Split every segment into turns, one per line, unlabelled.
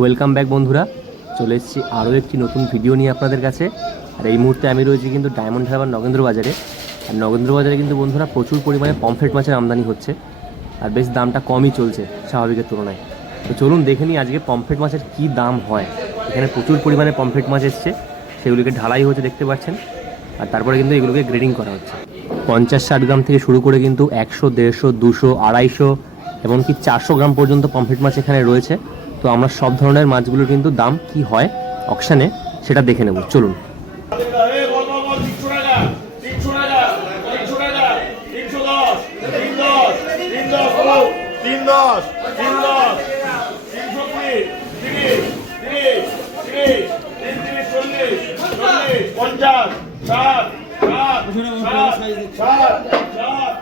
Welcome back বন্ধুরা। চলে এসেছি আরও একটি নতুন ভিডিও নিয়ে আপনাদের কাছে। আর এই মুহূর্তে আমি রয়েছি কিন্তু ডায়মন্ড হারবার নগেন্দ্র বাজারে আর নগেন্দ্র বাজারে কিন্তু বন্ধুরা প্রচুর পরিমাণে পমফ্রেট মাছের আমদানি হচ্ছে। আর বেশ দামটা কমই চলছে স্বাভাবিকের তুলনায়। তো চলুন দেখে নিই আজকে পমফ্রেট মাছের কী দাম হয়। এখানে প্রচুর পরিমাণে পমফ্রেট মাছ এসছে। সেগুলিকে ঢালাই হচ্ছে, দেখতে পাচ্ছেন। আর তারপরে কিন্তু এগুলোকে গ্রেডিং করা হচ্ছে। পঞ্চাশ ষাট গ্রাম থেকে শুরু করে কিন্তু একশো, দেড়শো, দুশো, আড়াইশো, এমনকি চারশো গ্রাম পর্যন্ত পমফ্রেট মাছ এখানে রয়েছে। তো আমরা সব ধরনের মাছগুলোর কিন্তু দাম কি হয় অকশানে সেটা দেখে নেব চলুন
পঞ্চাশ ষাট ষাট ষাট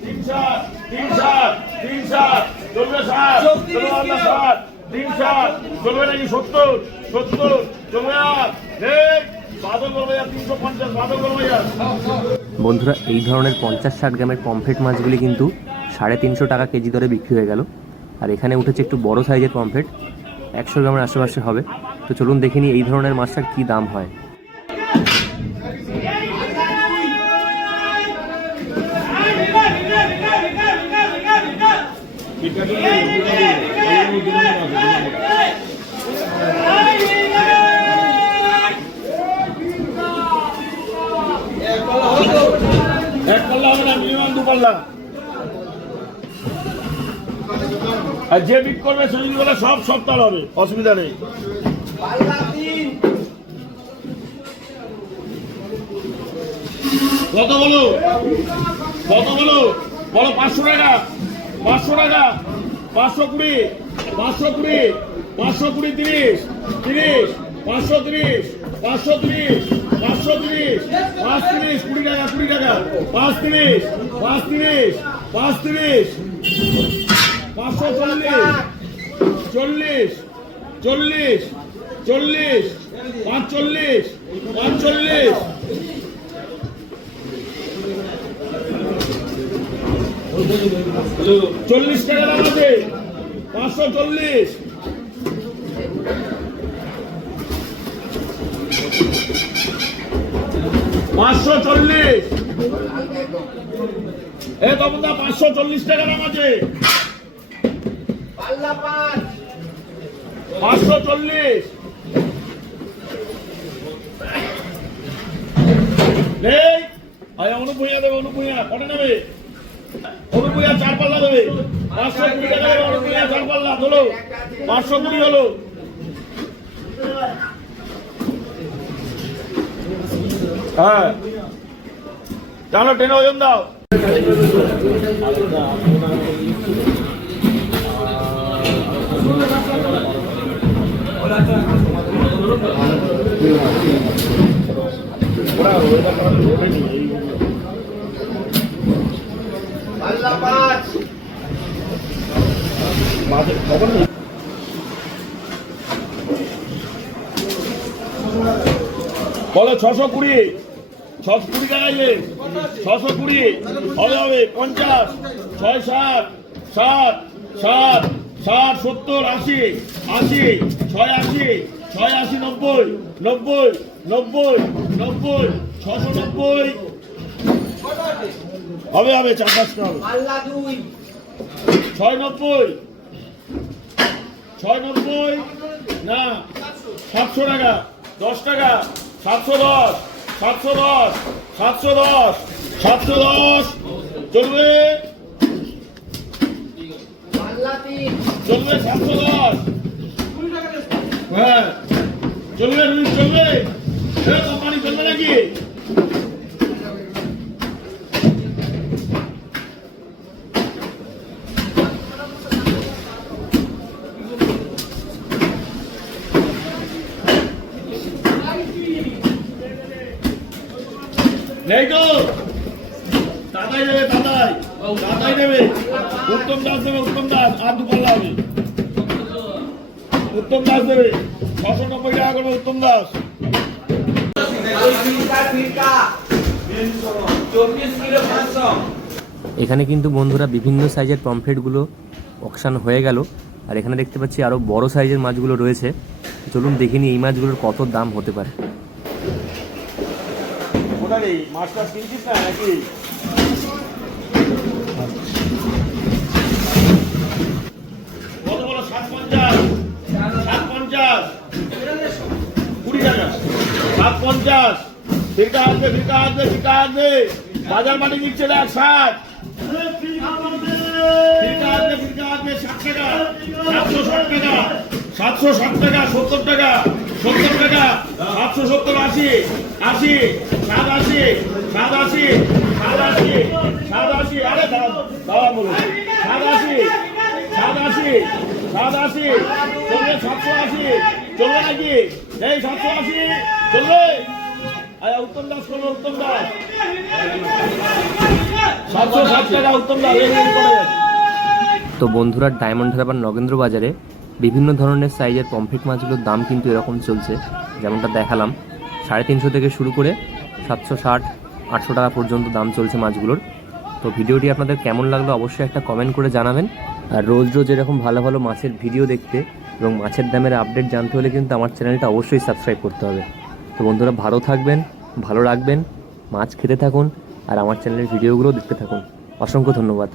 তিন ষাট তিন ষাট তিন ষাট চলবে ষাট চলবে আপনার ষাট তিন ষাট চলবে নাকি সত্তর সত্তর চলবে আর।
বন্ধুরা এই ধরনের পঞ্চাশ ষাট গ্রামের পমফ্রেট মাছগুলি কিন্তু সাড়ে তিনশো টাকা কেজি দরে বিক্রি হয়ে গেল। আর এখানে উঠেছে একটু বড় সাইজের পমফ্রেট একশো গ্রামের আশেপাশে হবে। তো চলুন দেখে নিই এই ধরনের মাছটার কী দাম হয়।
আর যে বিক করবে সে যদি বলে সব সপ্তাহ হবে অসুবিধা নেই কত বলো? কত বলো? বলো পাঁচশো টাকা। পাঁচশো টাকা, পাঁচশো কুড়ি পাঁচশো কুড়ি পাঁচশো কুড়ি তিরিশ তিরিশ, পাঁচশো তিরিশ পাঁচশো তিরিশ পাঁচশো তিরিশ, পাঁচ তিরিশ, কুড়ি টাকা কুড়ি টাকা, পাঁচ তিরিশ পাঁচ তিরিশ পাঁচ তিরিশ, পাঁচশো চল্লিশ চল্লিশ চল্লিশ চল্লিশ পাঁচ চল্লিশ চল্লিশ টাকা দাম পাঁচশো চল্লিশ। পাঁচশো চল্লিশ। এ তপনদা, পাঁচশো চল্লিশ টাকা দাম পাঁচশো চল্লিশ। আয় অনুভূয়া দেবে অনুভূয়া কটা নেবে। অনুভূয়া চার পাল্লা দেবে। পাঁচশো কুড়ি টাকা হলো। হ্যাঁ। জানো টেনে ওজন দাও। বলো ছশো কুড়ি ছশো কুড়ি টাকা ছশো কুড়ি, হবে হবে, পঞ্চাশ, ছয় সাত সাত সাত ষাট সত্তর, আশি আশি, ছয় আশি ছয় আশি, নব্বই নব্বই নব্বই নব্বই, ছশো নব্বই হবে হবে চার পাঁচটা হবে ছয় নব্বই। ছয় নব্বই? না সাতশো টাকা। দশ টাকা। সাতশো দশ। সাতশো দশ। সাতশো দশ। সাতশো দশ। চলবে? চলবে সাতশো দশ। হ্যাঁ। চলবে চলবে। কোম্পানি চলবে নাকি?
এখানে কিন্তু বন্ধুরা বিভিন্ন সাইজের পমফ্রেটগুলো অকশান হয়ে গেল। আর এখানে দেখতে পাচ্ছি আরও বড় সাইজের মাছগুলো রয়েছে। চলুন দেখিনি এই মাছগুলোর কত দাম হতে পারে।
রে মাছ কিনছিস না নাকি? পঞ্চাশ সাত পঞ্চাশ কুড়ি টাকা। সাত পঞ্চাশ ফিরকা আসবে ফিরকা আসবে ফিরকা আসবে। বাজার মাটি নিচ্ছে দেখ, ষাট। ফিরকা আসবে ফিরকা আসবে, ষাট টাকা। সাতশো ষাট টাকা। সাতশো ষাট টাকা, সত্তর টাকা। সত্তর টাকা, সাতশো সত্তর, আশি আশি, সাত আশি সাত আশি সাত আশি সাত আশি, আরে দাঁড়া বলুন সাত আশি সাত আশি সাত আশি, চলবে সাতশো আশি, চলবে নাকি? এই সাতশো আশি, চলবে? আরে উত্তম দাস করল, উত্তম দাস। সাতশো ষাট টাকা, উত্তম দাস
তো বন্ধুরা, ডায়মন্ড হারবার নগেন্দ্র বাজারে বিভিন্ন ধরনের সাইজের পমফ্রেট মাছগুলোর দাম কিন্তু এরকম চলছে। যেমনটা দেখালাম, সাড়ে তিনশো থেকে শুরু করে সাতশো ষাট, আটশো টাকা পর্যন্ত দাম চলছে মাছগুলোর। তো ভিডিওটি আপনাদের কেমন লাগল অবশ্যই একটা কমেন্ট করে জানাবেন। আর রোজ রোজ এরকম ভালো ভালো মাছের ভিডিও দেখতে এবং মাছের দামের আপডেট জানতে হলে কিন্তু আমার চ্যানেলটা অবশ্যই সাবস্ক্রাইব করতে হবে। তো বন্ধুরা, ভালো থাকবেন, ভালো রাখবেন, মাছ খেতে থাকুন, আর আমার চ্যানেলের ভিডিওগুলো দেখতে থাকুন। অসংখ্য ধন্যবাদ।